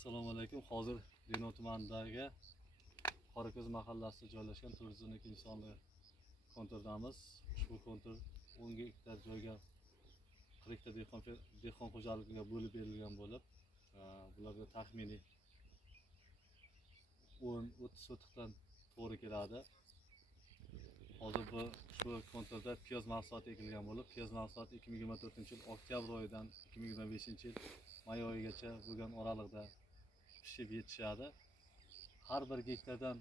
Assalomu alaykum. Hozir Denov tumanidagi Qorako'z mahallasida joylashgan 412 sonli konturdamiz. Ushbu kontur 10 gektar joyga 40 ta dehqon xo'jaligiga bo'lib berilgan bo'lib, bularga taxminiy 10-30 sotixdan to'g'ri keladi. Hozir ushbu konturda piyoz mahsuloti ekilgan bo'lib, piyoz mahsuloti 2024-yil oktyabr oyidan 2025-yil may oyigacha bo'lgan oralig'da pishib yetishadi. Har bir gektardan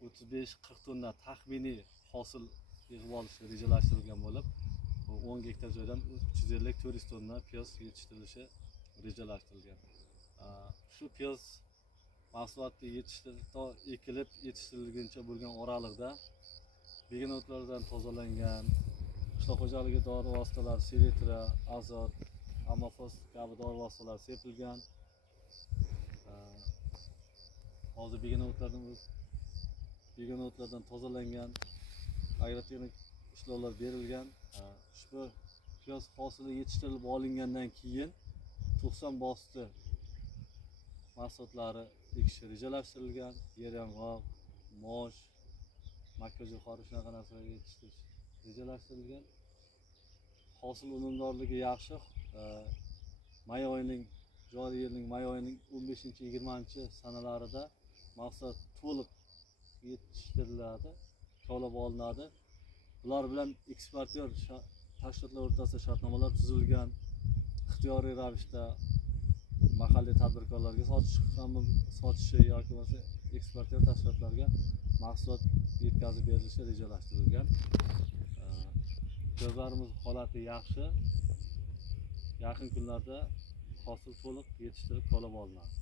35-40 tonna taxminiy hosil yig'ib olish rejalashtirilgan bo'lib, 10 gektar joydan 350-400 tonna piyoz yetishtirilishi rejalashtirilgan. Shu piyoz mahsuloti ekilib yetishtirilguncha bo'lgan oralig'da begemotlardan tozalangan qishloq xo'jaligi dori vositalari, selitra, azot, amofos kabi dori vositalari sepilgan. Hozir begemotlardan tozalangan agrotexnik ishlovlar berilgan. Ushbu piyoz hosili yetishtirilib olingandan keyin 90 bosti mahsulotlari ekish rejalashtirilgan. Yeryong'oq, mosh, makkajo'xori shunaqa narsalarga yetishtirish rejalashtirilgan. Hosil unumdorligi yaxshi. Joriy yilning may oyining 15-20 sanalarida mahsulot to'liq yetishtiriladi, kovlab olinadi. Bular bilan eksportyor tashkilotlar o'rtasida shartnomalar tuzilgan. Ixtiyoriy ravishda mahalliy tadbirkorlarga sotishi yoki bo'lmasa eksportyor tashkilotlarga mahsulot yetkazib berilishi rejalashtirilgan. Piyozlarimiz holati yaxshi. Yaqin kunlarda hosil to'liq yetishtirib kovlab olinadi.